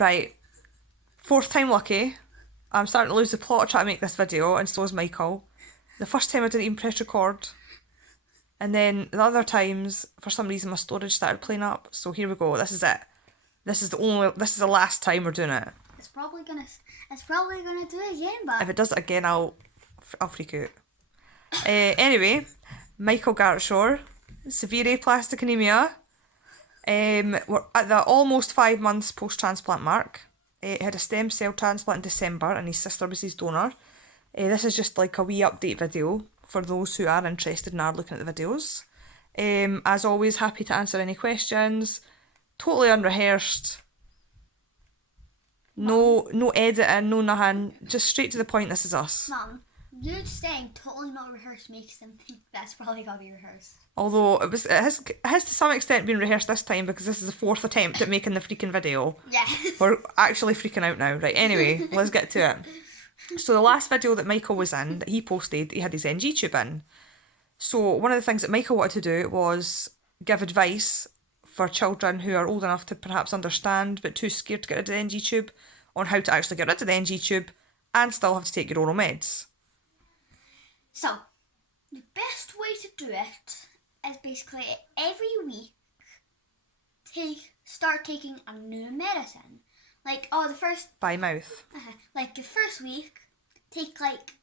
Right. Fourth time lucky. I'm starting to lose the plot trying to make this video, and so is Michael. The first time I didn't even press record. And then the other times, for some reason, my storage started playing up. So here we go. This is it. This is the last time we're doing it. It's probably gonna do it again, but if it does it again, I'll freak out. Anyway, Michael Gartshaw, severe aplastic anemia. We're at the almost 5 months post-transplant mark. He had a stem cell transplant in December, and his sister was his donor. This is just like a wee update video for those who are interested and are looking at the videos. As always, happy to answer any questions. Totally unrehearsed. No editing, no nothing. Just straight to the point. This is us. Mum, you saying totally not rehearsed makes them think that's probably gotta be rehearsed. Although it has to some extent been rehearsed this time, because this is the 4th attempt at making the freaking video. Yeah. We're actually freaking out now. Right, anyway, let's get to it. So the last video that Michael was in, that he posted, he had his NG tube in. So one of the things that Michael wanted to do was give advice for children who are old enough to perhaps understand but too scared to get rid of the NG tube, on how to actually get rid of the NG tube and still have to take your oral meds. So, the best way to do it is basically every week start taking a new medicine. Like, by mouth. Like the first week, take like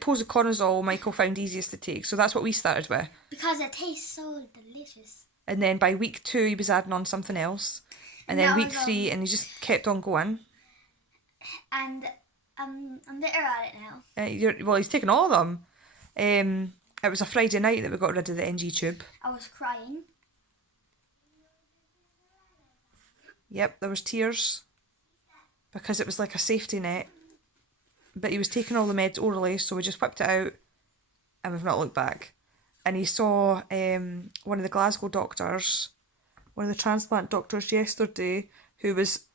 posaconazole Michael found easiest to take, so that's what we started with. Because it tastes so delicious. And then by week 2 he was adding on something else. And then week 3 and he just kept on going. And I'm better at it now. Well, he's taken all of them. It was a Friday night that we got rid of the NG tube. I was crying. Yep, there was tears. Because it was like a safety net. But he was taking all the meds orally, so we just whipped it out and we've not looked back. And he saw one of the Glasgow doctors, one of the transplant doctors yesterday, who was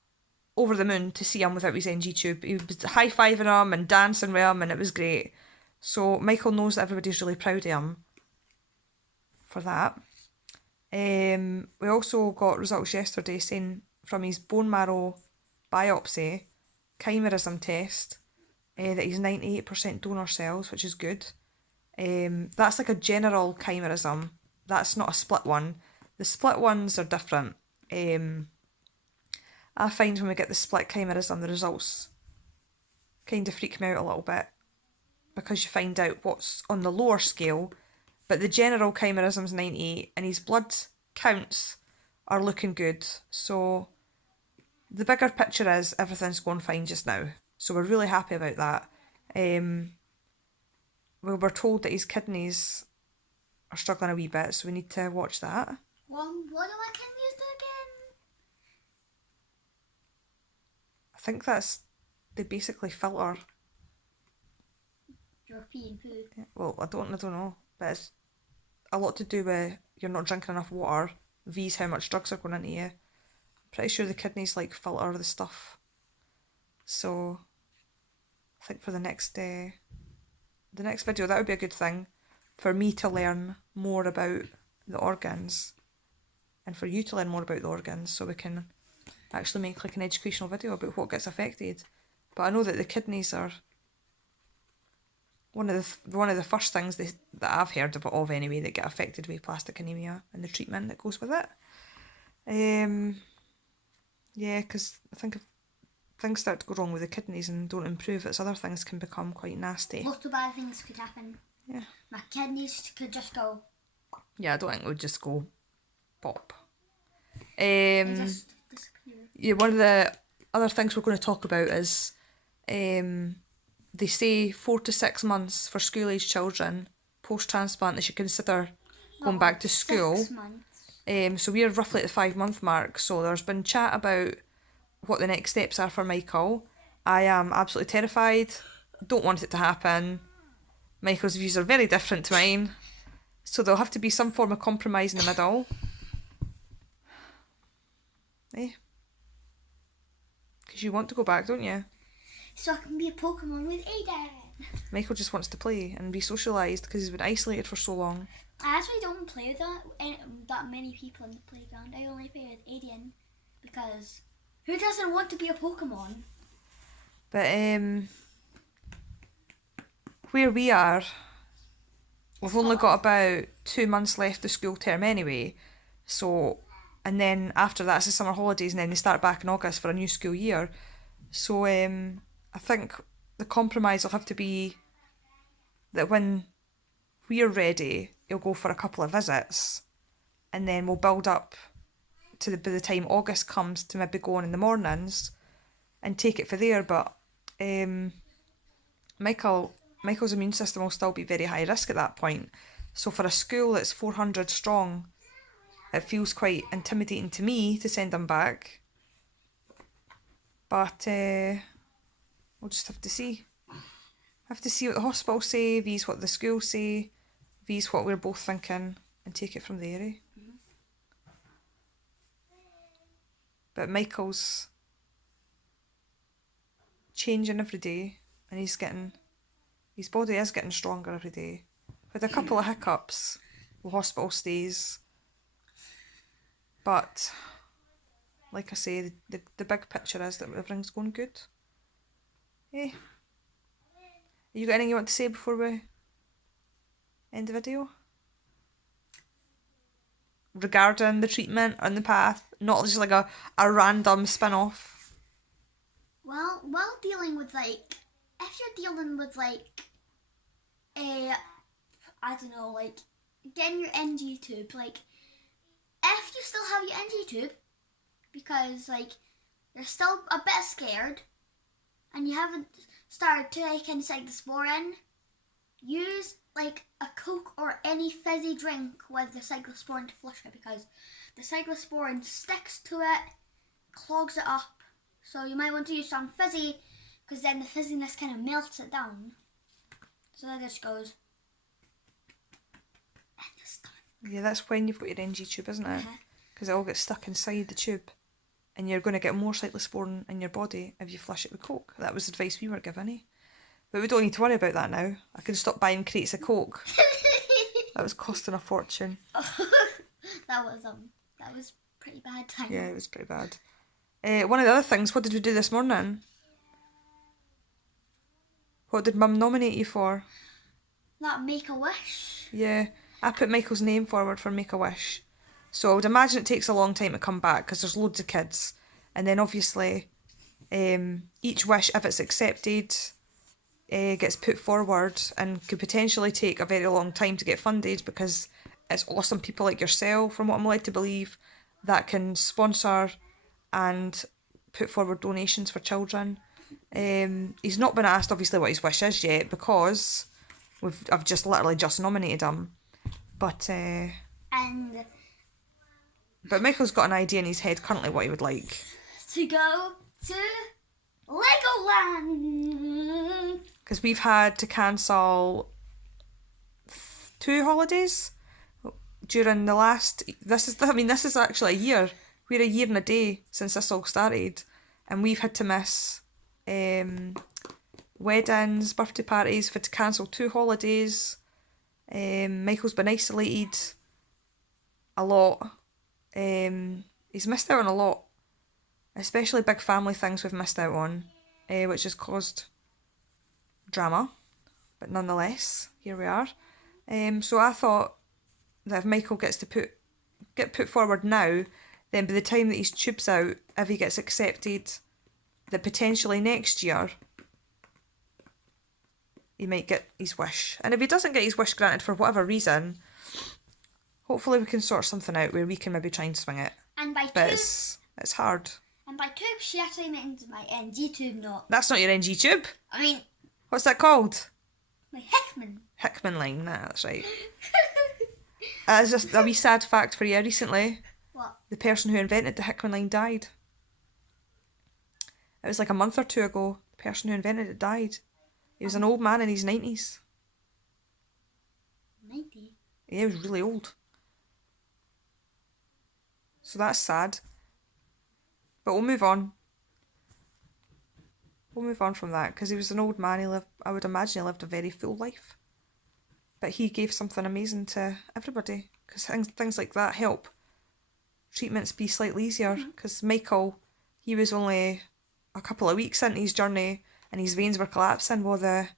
over the moon to see him without his NG tube. He was high-fiving him and dancing with him, and it was great. So Michael knows that everybody's really proud of him for that. We also got results yesterday saying from his bone marrow biopsy, chimerism test, that he's 98% donor cells, which is good. That's like a general chimerism. That's not a split one. The split ones are different. I find when we get the split chimerism, the results kind of freak me out a little bit, because you find out what's on the lower scale, but the general chimerism's 98 and his blood counts are looking good. So the bigger picture is everything's going fine just now. So we're really happy about that. We were told that his kidneys are struggling a wee bit, so we need to watch that. What do my kidneys do again? I think they basically filter European food. Yeah, well, I don't know, but it's a lot to do with you're not drinking enough water, v's how much drugs are going into you. I'm pretty sure the kidneys like filter the stuff. So I think for the next video, that would be a good thing for me to learn more about the organs and for you to learn more about the organs, so we can actually make like an educational video about what gets affected. But I know that the kidneys are one of the first things that I've heard of anyway that get affected with aplastic anemia and the treatment that goes with it. Yeah, because I think if things start to go wrong with the kidneys and don't improve, its other things can become quite nasty. Lots of bad things could happen. Yeah. My kidneys could just go. Yeah, I don't think it would just go pop. Just disappear. Yeah, one of the other things we're going to talk about is they say 4 to 6 months for school-age children post-transplant they should consider going back to school. 6 months. So we're roughly at the 5-month mark, so there's been chat about what the next steps are for Michael. I am absolutely terrified, don't want it to happen. Michael's views are very different to mine, so there'll have to be some form of compromise in the middle. Because you want to go back, don't you? So I can be a Pokemon with Aiden. Michael just wants to play and be socialised because he's been isolated for so long. I actually don't play with that many people in the playground. I only play with Aiden. because who doesn't want to be a Pokemon? But where we are, we've only got about 2 months left of school term anyway. So, and then after that's the summer holidays, and then they start back in August for a new school year. So I think the compromise will have to be that when we're ready, he'll go for a couple of visits, and then we'll build up to by the time August comes to maybe go on in the mornings and take it for there. But Michael's immune system will still be very high risk at that point. So for a school that's 400 strong, it feels quite intimidating to me to send him back. But we'll just have to see. Have to see what the hospital say, v's what the school say, v's what we're both thinking, and take it from there. Mm-hmm. But Michael's changing every day, and his body is getting stronger every day. With a couple of hiccups with hospital stays, but like I say, the big picture is that everything's going good. Eh? You got anything you want to say before we end the video? Regarding the treatment and the path, not just like a random spin-off. Well, while dealing with if you're dealing with I don't know, getting your NG tube, if you still have your NG tube, because you're still a bit scared, and you haven't started to cyclosporin, use a Coke or any fizzy drink with the cyclosporin to flush it, because the cyclosporin sticks to it, clogs it up. So you might want to use some fizzy, because then the fizziness kind of melts it down. So that just goes in the stomach. Yeah, that's when you've got your NG tube, isn't it? Because it all gets stuck inside the tube, and you're going to get more cyclosporin in your body if you flush it with Coke. That was the advice we were given, eh? But we don't need to worry about that now. I can stop buying crates of Coke. That was costing a fortune. That was pretty bad time. Yeah, it was pretty bad. One of the other things, what did we do this morning? What did Mum nominate you for? That Make-A-Wish. Yeah, I put Michael's name forward for Make-A-Wish. So I would imagine it takes a long time to come back because there's loads of kids. And then obviously each wish, if it's accepted, gets put forward and could potentially take a very long time to get funded, because it's awesome people like yourself, from what I'm led to believe, that can sponsor and put forward donations for children. He's not been asked obviously what his wish is yet, because I've just literally just nominated him. But Michael's got an idea in his head currently what he would like. To go to Legoland. Because we've had to cancel 2 holidays during the last... This is actually a year. We're a year and a day since this all started. And we've had to miss weddings, birthday parties. We've had to cancel 2 holidays. Michael's been isolated a lot. He's missed out on a lot. Especially big family things we've missed out on. Which has caused drama. But nonetheless, here we are. So I thought that if Michael gets to get put forward now, then by the time that his tube's out, if he gets accepted, that potentially next year he might get his wish. And if he doesn't get his wish granted for whatever reason, hopefully we can sort something out where we can maybe try and swing it. And by but tube, it's hard. And by tube, she actually means my NG tube, not... That's not your NG tube. I mean... What's that called? My Hickman. Hickman line, that's right. That's just a wee sad fact for you. Recently, What? The person who invented the Hickman line died. It was like a month or 2 ago. The person who invented it died. He was an old man in his 90s. 90? Yeah, he was really old. So that's sad. But we'll move on. We'll move on from that, because he was an old man. I would imagine he lived a very full life. But he gave something amazing to everybody, because things like that help treatments be slightly easier, because Michael, he was only a couple of weeks into his journey and his veins were collapsing while the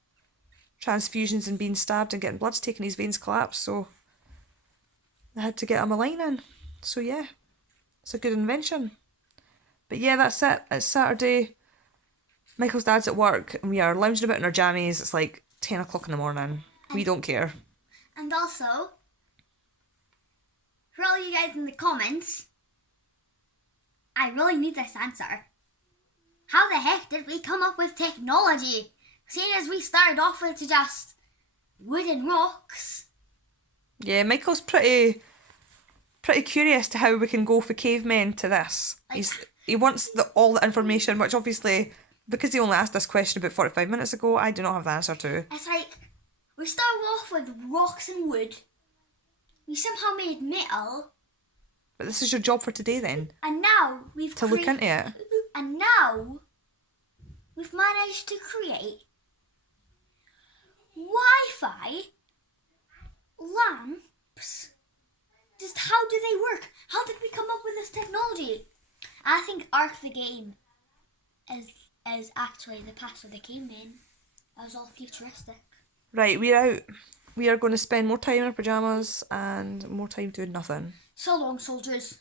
transfusions and being stabbed and getting blood taken, his veins collapsed, so they had to get him a line in. So yeah, it's a good invention. But yeah, that's it. It's Saturday. Michael's dad's at work and we are lounging about in our jammies. It's like 10 o'clock in the morning. We don't care. And also, for all you guys in the comments, I really need this answer. How the heck did we come up with technology? Seeing as we started off with just wood and rocks. Yeah, Michael's pretty curious to how we can go for cavemen to this. He wants all the information, which obviously, because he only asked this question about 45 minutes ago, I do not have the answer to. It's like, we started off with rocks and wood. We somehow made metal. But this is your job for today then. And now we've to look into it. And now we've managed to create Wi-Fi lamps. Just how do they work? How did we come up with this technology? I think Ark the game is actually the past of the cavemen. That was all futuristic. Right, we're out. We are going to spend more time in our pyjamas and more time doing nothing. So long, soldiers.